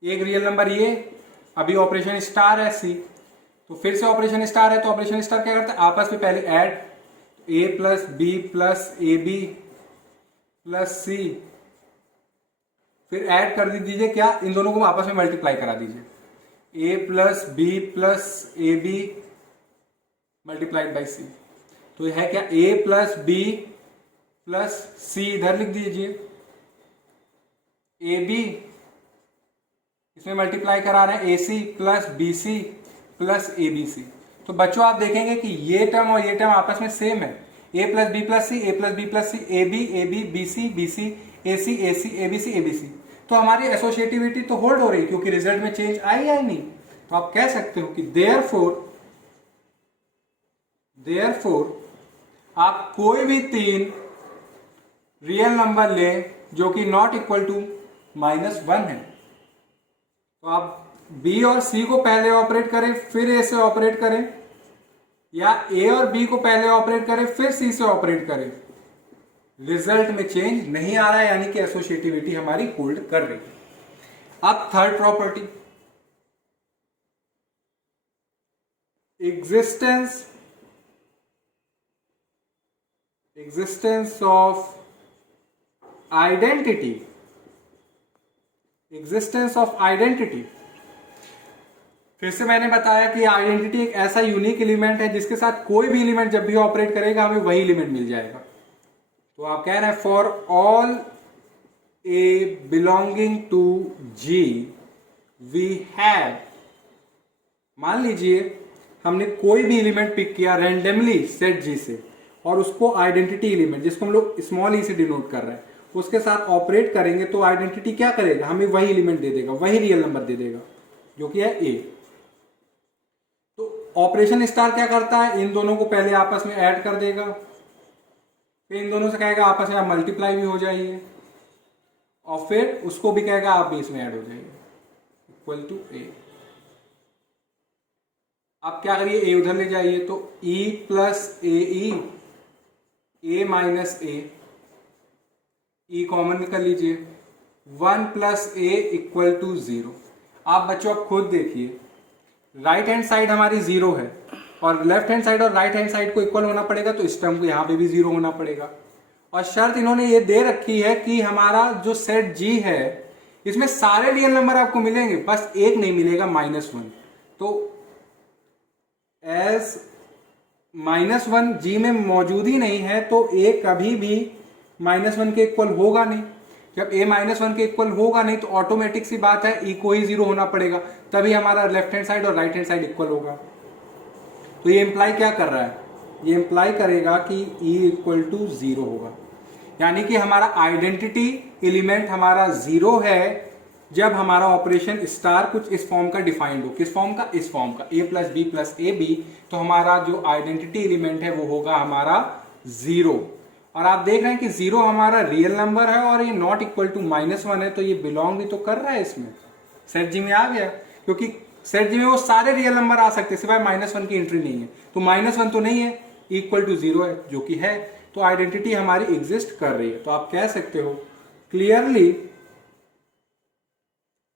एक रियल नंबर ये। अभी ऑपरेशन स्टार है सी, तो फिर से ऑपरेशन स्टार है, तो ऑपरेशन स्टार क्या करता है आपस में पहले add a plus b plus a b plus c, फिर ऐड कर दीजिए क्या, इन दोनों को आपस में मल्टीप्लाई करा दीजिए a plus b plus a b multiplied by c, तो यह है क्या a plus b plus c, इधर लिख दीजिए ए बी, इसमें मल्टीप्लाई करा रहे हैं a c plus b c plus a b c. तो बच्चों आप देखेंगे कि ये टर्म और ये टर्म आपस में सेम है, a plus b plus c, a plus b plus c, a b b c b c, a c a c, a b c a b c. तो हमारी एसोसिएटिविटी तो होल्ड हो रही क्योंकि रिजल्ट में चेंज आई या नहीं। तो आप कह सकते हो कि देयरफॉर आप कोई भी 3 रियल नंबर लें जो कि नॉट इक्वल टू -1 है, तो आप बी और सी को पहले ऑपरेट करें फिर ए से ऑपरेट करें, या ए और बी को पहले ऑपरेट करें फिर सी से ऑपरेट करें, रिजल्ट में चेंज नहीं आ रहा है, यानी कि एसोसिएटिविटी हमारी होल्ड कर रही है। अब third property, existence of identity. फिर से मैंने बताया कि आइडेंटिटी एक ऐसा यूनिक एलिमेंट है जिसके साथ कोई भी एलिमेंट जब भी ऑपरेट करेगा हमें वही एलिमेंट मिल जाएगा। तो आप कह रहे हैं for all a belonging to G we have, मान लीजिए हमने कोई भी एलिमेंट पिक किया रैंडमली सेट जी से और उसको आइडेंटिटी एलिमेंट, जिसको हम लोग स्मॉल ई से डिनोट कर रहे हैं, उसके साथ ऑपरेट करेंगे तो आइडेंटिटी क्या करेगा, हमें वही एलिमेंट दे देगा, वही रियल नंबर दे देगा जो कि है ए। तो ऑपरेशन स्टार क्या करता है, इन दोनों को पहले आपस में ऐड कर देगा, फिर इन दोनों से कहेगा आपस में आप मल्टीप्लाई भी हो जाइए, और फिर उसको भी कहेगा आप भी इसमें ऐड हो जाइए इक्वल टू ए। आप क्या करिए, ए उधर ले जाइए तो e प्लस ए माइनस ए कॉमन निकल लीजिए, 1 प्लस ए इक्वल टू 0। आप बच्चों आप खुद देखिए, राइट हैंड साइड हमारी 0 है और लेफ्ट हैंड साइड और राइट हैंड साइड को इक्वल होना पड़ेगा, तो इस टर्म को यहाँ पे भी 0 होना पड़ेगा। और शर्त इन्होंने ये दे रखी है कि हमारा जो सेट जी है इसमें सारे रियल नंबर आपको मिलेंगे, बस एक नहीं मिलेगा -1। तो एज -1 जी में मौजूद ही नहीं है तो ए कभी भी -1 के इक्वल होगा नहीं। जब ए -1 के इक्वल होगा नहीं तो ऑटोमेटिक सी बात है ई को ही 0 होना पड़ेगा, तभी हमारा लेफ्ट हैंड साइड और राइट हैंड साइड इक्वल होगा। तो ये इंप्लाई क्या कर रहा है, ये इंप्लाई करेगा कि ई इक्वल टू 0 होगा, यानी कि हमारा आइडेंटिटी एलिमेंट हमारा 0 है जब हमारा ऑपरेशन स्टार कुछ इस फॉर्म का डिफाइंड हो। किस फॉर्म का, इस फॉर्म का, a plus b plus a b. तो हमारा जो आइडेंटिटी एलिमेंट है वो होगा हमारा 0। और आप देख रहे हैं कि 0 हमारा रियल नंबर है और ये नॉट इक्वल टू -1 है, तो ये बिलोंग भी तो कर रहा है इसमें, सेट जी में आ गया, क्योंकि सेट जी में वो सारे रियल नंबर आ सकते हैं सिवाय -1 की एंट्री नहीं है। तो -1 तो नहीं है, इक्वल टू 0 है जो कि है, तो आइडेंटिटी हमारी एग्जिस्ट कर रही है। तो आप कह सकते हो clearly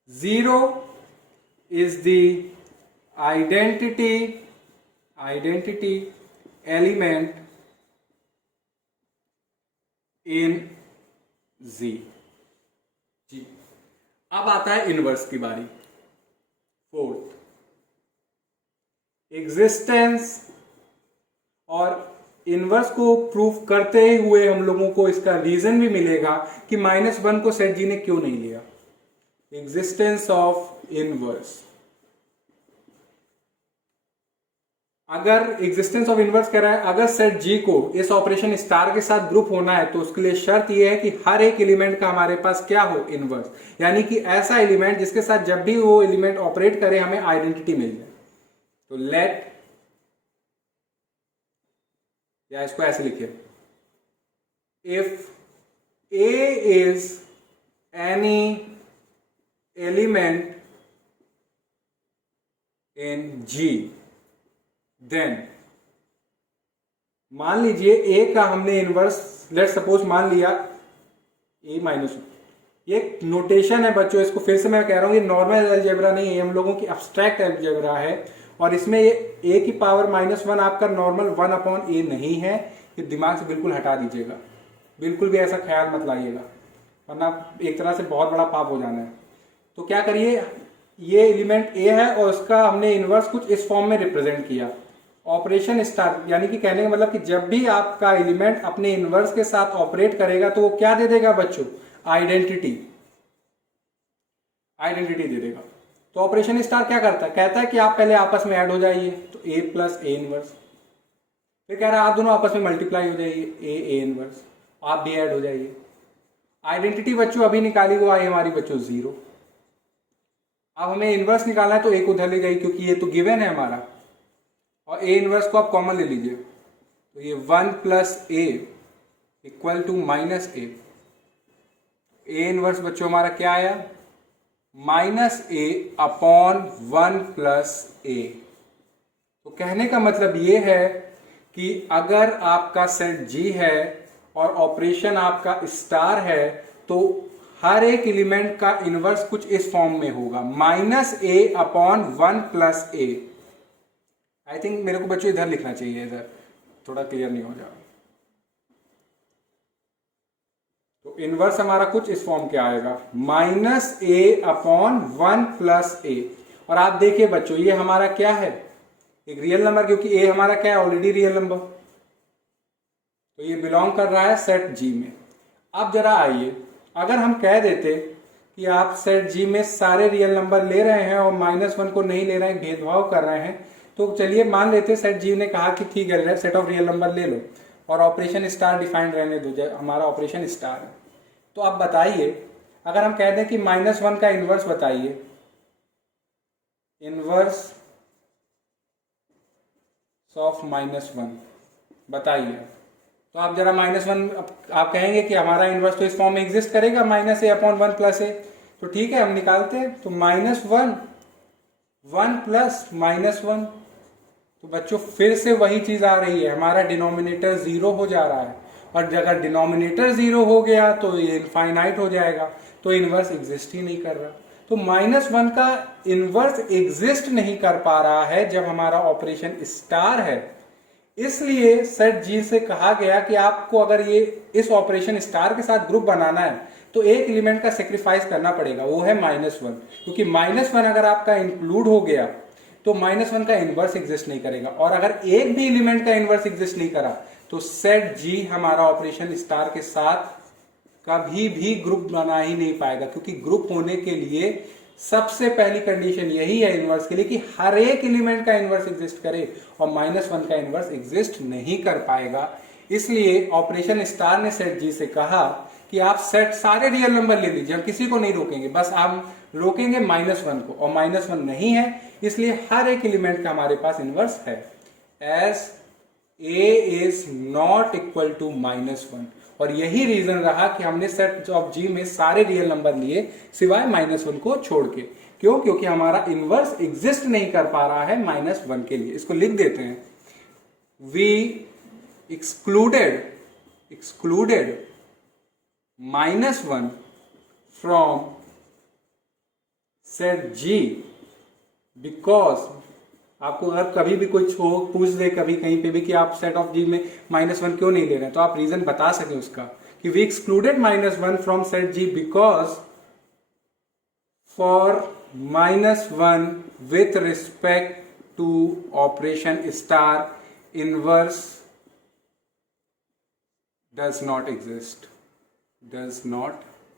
0 is the identity element in Z। जी, अब आता है इनवर्स की बारी। फोर्थ, एग्जिस्टेंस और इनवर्स को प्रूफ करते हुए हम लोगों को इसका रीजन भी मिलेगा कि -1 को सेट जी ने क्यों नहीं लिया। एग्जिस्टेंस ऑफ इनवर्स, अगर एग्जिस्टेंस ऑफ इनवर्स कह रहा है, अगर सेट जी को इस ऑपरेशन स्टार के साथ ग्रुप होना है तो उसके लिए शर्त यह है कि हर एक एलिमेंट का हमारे पास क्या हो, इनवर्स, यानी कि ऐसा एलिमेंट जिसके साथ जब भी वो एलिमेंट ऑपरेट करे हमें आइडेंटिटी मिल जाए। तो लेट, या इसको ऐसे लिखिए, if a is any element in G, then मान लीजिए ए का हमने इनवर्स लेट सपोज मान लिया A-1। ये नोटेशन है बच्चों, इसको फिर से मैं कह रहा हूं, ये नॉर्मल अलजेब्रा नहीं है, हम लोगों की एब्स्ट्रैक्ट अलजेब्रा है, और इसमें ये a की पावर -1 आपका नॉर्मल 1/a नहीं है। ये दिमाग से बिल्कुल हटा दीजिएगा, बिल्कुल भी ऐसा ख्याल मत लाइएगा, वरना एक तरह से बहुत बड़ा पाप हो जाना है। तो क्या करिए, ये एलिमेंट ए है और उसका हमने इनवर्स कुछ इस फॉर्म में रिप्रेजेंट किया, ऑपरेशन स्टार, यानी कि कहने का मतलब कि जब भी आपका एलिमेंट अपने इनवर्स के साथ ऑपरेट करेगा तो वो क्या दे देगा बच्चों, आइडेंटिटी दे देगा। तो ऑपरेशन स्टार क्या करता है, कहता है कि आप पहले आपस में ऐड हो जाइए, तो ए प्लस ए इनवर्स, फिर कह रहा है आप दोनों आपस में मल्टीप्लाई हो जाइए, ए इनवर्स, आप भी ऐड हो जाइए, आइडेंटिटी बच्चों अभी निकाली, वो आई हमारी बच्चों 0। अब हमें इनवर्स निकालना है तो एक उधर ले जाइए क्योंकि ये तो गिवन है हमारा, और ए इनवर्स को आप कॉमन ले लीजिए, तो ये 1 plus a equal to minus a inverse बच्चों हमारा क्या आया, minus a upon 1 plus a. तो कहने का मतलब ये है कि अगर आपका सेट जी है और ऑपरेशन आपका स्टार है तो हर एक एलिमेंट का इनवर्स कुछ इस फॉर्म में होगा, minus a upon 1 plus A. I think मेरे को बच्चों इधर लिखना चाहिए, इधर थोड़ा क्लियर नहीं हो जाएगा। तो इनवर्स हमारा कुछ इस फॉर्म के आएगा, माइनस ए अपॉन 1 प्लस ए। और आप देखिए बच्चों ये हमारा क्या है, एक रियल नंबर, क्योंकि ए हमारा क्या है, ऑलरेडी रियल नंबर, तो ये बिलोंग कर रहा है सेट जी में। अब जरा आइए, अगर हम कह देते कि आप सेट जी में सारे रियल नंबर ले रहे हैं और -1 को नहीं ले रहे हैं, भेदभाव कर रहे हैं, तो चलिए मान लेते सेट जी ने कहा कि ठीक है सेट ऑफ रियल नंबर ले लो और ऑपरेशन स्टार डिफाइंड रहने दो, हमारा ऑपरेशन स्टार है। तो आप बताइए, अगर हम कह दें कि -1 का इनवर्स बताइए, इनवर्स ऑफ -1 बताइए, तो आप जरा -1 आप कहेंगे कि हमारा इनवर्स तो इस फॉर्म में एग्जिस्ट करेगा, minus a upon 1 plus a. तो ठीक है हम निकालते हैं, तो -1 1 प्लस -1, तो बच्चों फिर से वही चीज आ रही है, हमारा डिनोमिनेटर 0 हो जा रहा है, और अगर डिनोमिनेटर 0 हो गया तो ये इनफाइनाइट हो जाएगा, तो इनवर्स एग्जिस्ट ही नहीं कर रहा। तो -1 का इनवर्स एग्जिस्ट नहीं कर पा रहा है जब हमारा ऑपरेशन स्टार है। इसलिए सेट जी से कहा गया कि आपको अगर ये इस ऑपरेशन स्टार के साथ ग्रुप बनाना है तो एक एलिमेंट का सेक्रीफाइस करना पड़ेगा, वो है -1, क्योंकि -1 अगर आपका इंक्लूड हो गया तो -1 का इनवर्स एग्जिस्ट नहीं करेगा, और अगर एक भी एलिमेंट का इनवर्स एग्जिस्ट नहीं करा तो सेट जी हमारा ऑपरेशन स्टार के साथ कभी भी ग्रुप बना ही नहीं पाएगा, क्योंकि ग्रुप होने के लिए सबसे पहली कंडीशन यही है इनवर्स के लिए कि हर एक एलिमेंट का इनवर्स एग्जिस्ट करे, और -1 का इनवर्स एग्जिस्ट नहीं कर पाएगा। इसलिए ऑपरेशन स्टार ने सेट जी से कहा कि आप सेट सारे रियल नंबर ले लीजिए, हम किसी को नहीं रोकेंगे, बस आप रोकेंगे -1 को, और -1 नहीं है इसलिए हर एक एलिमेंट का हमारे पास इनवर्स है, as a is not equal to -1। और यही रीजन रहा कि हमने सेट ऑफ जी में सारे रियल नंबर लिए सिवाय -1 को छोड़ के। क्यों? क्योंकि हमारा इनवर्स एग्जिस्ट नहीं कर पा रहा है -1 के लिए। इसको लिख देते हैं, we excluded -1 from set G because आपको अगर कभी भी कोई पूछ दे कभी कहीं पे भी कि आप सेट ऑफ जी में -1 क्यों नहीं ले रहे हैं, तो आप रीजन बता सकें उसका कि we excluded -1 from set G because for -1 with respect to operation star inverse does not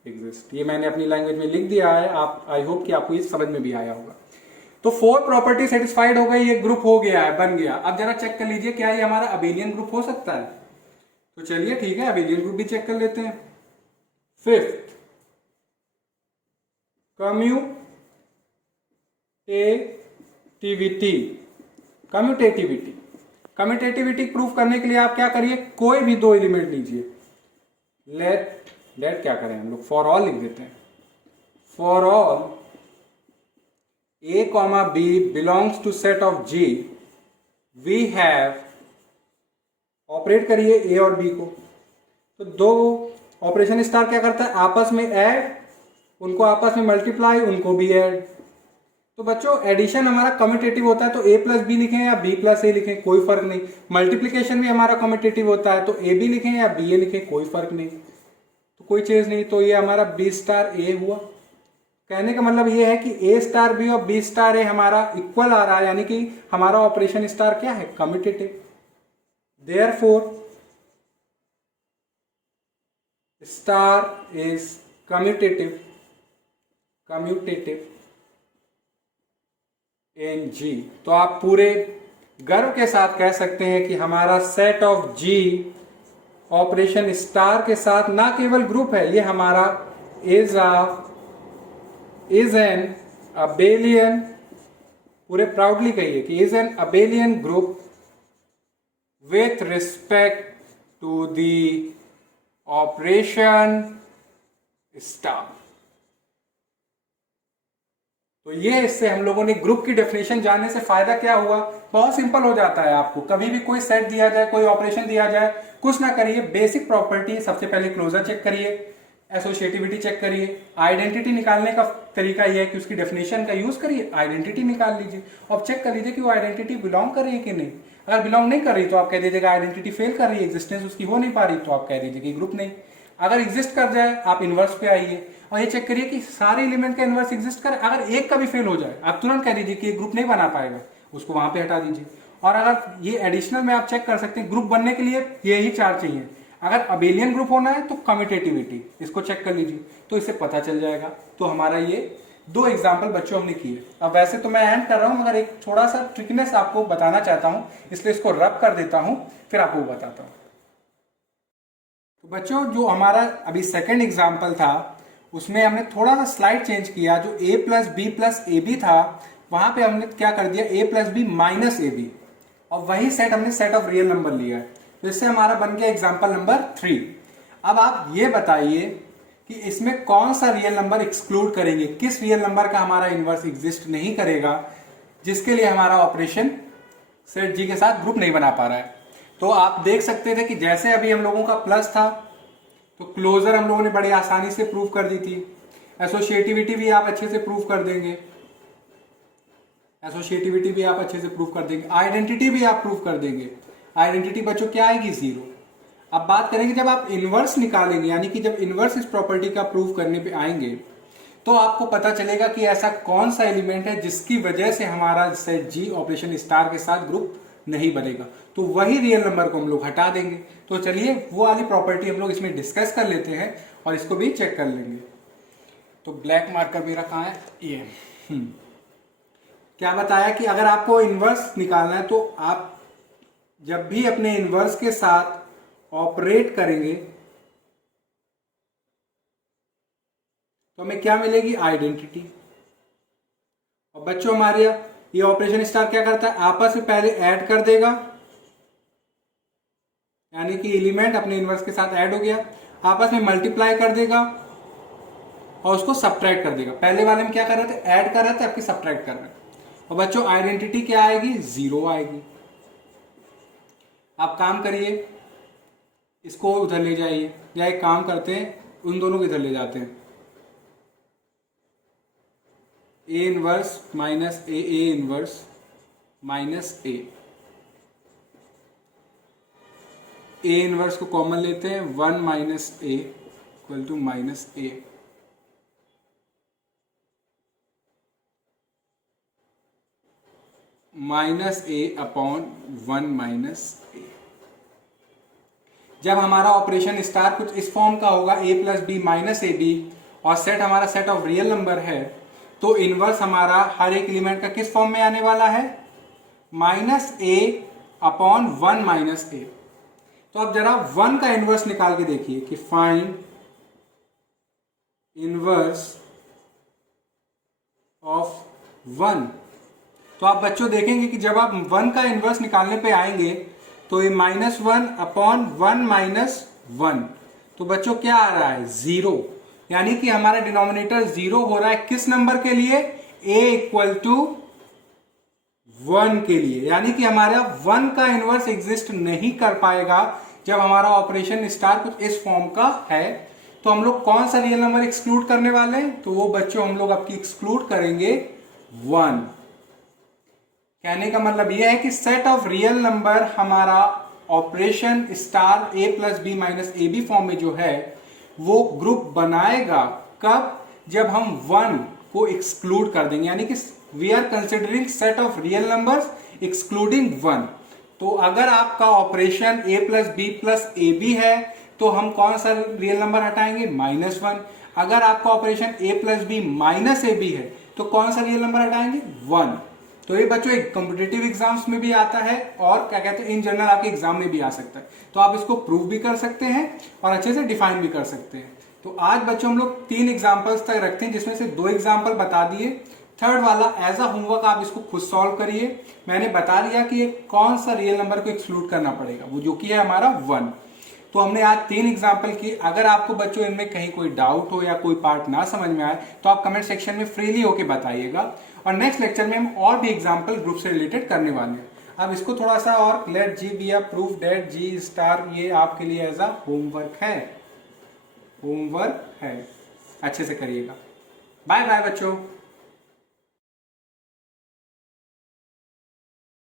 exist. ये मैंने अपनी लैंग्वेज में लिख दिया है, आप आई होप कि आपको ये समझ में भी आया होगा। तो 4 प्रॉपर्टी सेटिस्फाइड हो गई, ये ग्रुप हो गया है, बन गया। अब जरा चेक कर लीजिए क्या ये हमारा अबेलियन ग्रुप हो सकता है। तो चलिए ठीक है, अबेलियन ग्रुप भी चेक कर लेते हैं। 5th कम्यूटेटिविटी प्रूफ करने के लिए आप क्या करिए, कोई भी 2 एलिमेंट लीजिए। लेट क्या करें हम लोग, फॉर ऑल लिख देते हैं। For all A, B belongs to set of G, we have, operate करिए A और B को, तो 2 ऑपरेशन स्टार क्या करता है, आपस में ऐड, उनको आपस में मल्टीप्लाई, उनको भी ऐड। तो बच्चों एडिशन हमारा कम्यूटेटिव होता है, तो A प्लस बी लिखें या B प्लस ए लिखें कोई फर्क नहीं। मल्टीप्लीकेशन भी हमारा कम्यूटेटिव होता है, तो A B लिखें या B A लिखें कोई फर्क नहीं, तो कोई चीज नहीं। तो ये हमारा B स्टार A हुआ। कहने का मतलब ये है कि A स्टार B और B स्टार A हमारा इक्वल आ रहा है, यानी कि हमारा ऑपरेशन स्टार क्या है, commutative. Therefore star is commutative in G। तो आप पूरे गर्व के साथ कह सकते हैं कि हमारा set of G operation star के साथ ना केवल ग्रुप है, ये हमारा इज एन अबेलियन, पूरे प्राउडली कहिए कि is an abelian group with respect to the operation star. तो ये इससे हम लोगों ने ग्रुप की डेफिनेशन जानने से फायदा क्या हुआ, बहुत सिंपल हो जाता है। आपको कभी भी कोई सेट दिया जाए, कोई ऑपरेशन दिया जाए, कुछ ना करिए, बेसिक प्रॉपर्टी सबसे पहले क्लोजर चेक करिए, एसोसिएटिविटी चेक करिए, आइडेंटिटी निकालने का तरीका यह है कि उसकी डेफिनेशन का यूज करिए, आइडेंटिटी निकाल लीजिए और चेक कर लीजिए कि वो आइडेंटिटी बिलोंग कर रही है कि नहीं। अगर बिलोंग नहीं कर रही तो आप कह दीजिएगा आइडेंटिटी फेल कर रही है, एग्जिस्टेंस उसकी हो नहीं पा रही, तो आप कह दीजिए कि ग्रुप नहीं। अगर एग्जिस्ट कर जाए आप इनवर्स पे आइए और ये चेक करिए कि सारे एलिमेंट का इनवर्स एग्जिस्ट करे। अगर एक का भी फेल हो जाए आप तुरंत कह दीजिए कि ग्रुप नहीं बना पाएगा, उसको वहां पे हटा दीजिए। और अगर ये एडिशनल में आप चेक कर सकते हैं, ग्रुप बनने के लिए यही चार चाहिए। अगर अबेलियन ग्रुप होना है तो कम्यूटेटिविटी, इसको चेक कर लीजिए तो इससे पता चल जाएगा। तो हमारा ये 2 एग्जाम्पल बच्चों हमने किए। अब वैसे तो मैं एंड कर रहा हूं, मगर एक थोड़ा सा ट्रिकनेस आपको बताना चाहता हूं, इसलिए इसको रब कर देता हूं, फिर आपको बताता हूं। तो बच्चों जो हमारा अभी सेकंड एग्जाम्पल था उसमें हमने थोड़ा सा स्लाइड चेंज किया। जो a plus b plus a b था वहां पे हमने क्या कर दिया, a plus b minus a b, और वही सेट हमने सेट ऑफ रियल नंबर लिया है। तो इससे हमारा बन गया एग्जाम्पल नंबर 3। अब आप ये बताइए कि इसमें कौन सा रियल नंबर एक्सक्लूड करेंगे, किस रियल नंबर का हमारा इनवर्स एग्जिस्ट नहीं करेगा, जिसके लिए हमारा ऑपरेशन सेट जी के साथ ग्रुप नहीं बना पा रहा है। तो आप देख सकते थे कि जैसे अभी हम लोगों का प्लस था तो क्लोजर हम लोगों ने बड़ी आसानी से प्रूव कर दी थी, एसोसिएटिविटी भी आप अच्छे से प्रूव कर देंगे, एसोसिएटिविटी भी आप अच्छे से प्रूव कर देंगे, आइडेंटिटी भी आप प्रूव कर देंगे। आइडेंटिटी बच्चों क्या आएगी, 0। अब बात करेंगे जब आप इनवर्स निकालेंगे, यानी कि जब इनवर्स इस प्रॉपर्टी का प्रूव करने पे आएंगे तो आपको पता चलेगा कि ऐसा कौन सा एलिमेंट है जिसकी वजह से हमारा सेट जी ऑपरेशन स्टार के साथ ग्रुप नहीं बनेगा। तो वही रियल नंबर को हम लोग हटा देंगे। तो चलिए वो वाली प्रॉपर्टी हम लोग इसमें डिस्कस कर लेते हैं और इसको भी चेक कर लेंगे। तो ब्लैक मार्कर मेरा कहाँ है, ये क्या बताया कि अगर आपको इनवर्स निकालना है तो आप जब भी अपने इनवर्स के साथ ऑपरेट करेंगे तो हमें क्या मिलेगी, आइडेंटिटी। और बच्चों हमारे ये ऑपरेशन स्टार क्या करता है, आपस में पहले ऐड कर देगा, यानी कि एलिमेंट अपने इनवर्स के साथ ऐड हो गया, आपस में मल्टीप्लाई कर देगा और उसको सब्ट्रैक्ट कर देगा। पहले वाले में क्या कर रहे थे, ऐड कर रहे थे, आपकी सब्ट्रैक्ट कर रहे हैं। और बच्चों आइडेंटिटी क्या आएगी, 0 आएगी। आप काम करिए, इसको उधर ले जाइए, या एक काम करते हैं उन दोनों को इधर ले जाते हैं, a inverse minus a inverse minus a inverse को कॉमन लेते हैं, 1 minus a equal to minus a. Minus a upon 1 minus a. जब हमारा ऑपरेशन स्टार कुछ इस फॉर्म का होगा, a plus b minus a b, और सेट हमारा सेट ऑफ रियल नंबर है, तो इनवर्स हमारा हर एक एलिमेंट का किस फॉर्म में आने वाला है, माइनस ए अपॉन 1 माइनस ए। तो अब जरा 1 का इनवर्स निकाल के देखिए कि फाइंड इनवर्स ऑफ 1। तो आप बच्चों देखेंगे कि जब आप 1 का इनवर्स निकालने पे आएंगे तो ये -1 अपॉन 1 माइनस 1, तो बच्चों क्या आ रहा है, 0। यानी कि हमारा डिनोमिनेटर 0 हो रहा है किस नंबर के लिए, a इक्वल टू 1 के लिए। यानी कि हमारा 1 का इनवर्स एग्जिस्ट नहीं कर पाएगा जब हमारा ऑपरेशन स्टार कुछ इस फॉर्म का है। तो हम लोग कौन सा रियल नंबर एक्सक्लूड करने वाले हैं, तो वो बच्चों हम लोग आपकी एक्सक्लूड करेंगे 1। कहने का मतलब यह है कि सेट ऑफ रियल नंबर हमारा operation star a plus b minus a b form में जो है वो ग्रुप बनाएगा कब, जब हम 1 को एक्सक्लूड कर देंगे। यानी कि we are considering set of real numbers excluding 1। तो अगर आपका operation a plus b plus a b है तो हम कौन सा रियल नंबर हटाएंगे, -1। अगर आपका operation a plus b minus a b है तो कौन सा रियल नंबर हटाएंगे, 1। तो ये बच्चों एक कॉम्पिटिटिव एग्जाम्स में भी आता है और क्या कहते हैं इन जनरल आपके एग्जाम में भी आ सकता है। तो आप इसको प्रूव भी कर सकते हैं और अच्छे से डिफाइन भी कर सकते हैं। तो आज बच्चों हम लोग 3 एग्जाम्पल्स तक रखते हैं, जिसमें से 2 एग्जाम्पल बता दिए। थर्ड वाला एज अ होमवर्क आप इसको खुद सॉल्व करिए। मैंने बता दिया कि ये कौन सा रियल नंबर को एक्सक्लूड करना पड़ेगा, वो जो कि है हमारा 1। तो हमने आज 3 एग्जाम्पल किए। अगर आपको बच्चों इनमें कहीं कोई डाउट हो या कोई पार्ट ना समझ में आए तो आप कमेंट सेक्शन में फ्रीली होके बताइएगा, और नेक्स्ट लेक्चर में हम और भी एग्जाम्पल ग्रुप से रिलेटेड करने वाले हैं। अब इसको थोड़ा सा और let G be a proof that G star, ये आपके लिए एज अ होमवर्क है, अच्छे से करिएगा। बाय बाय बच्चों।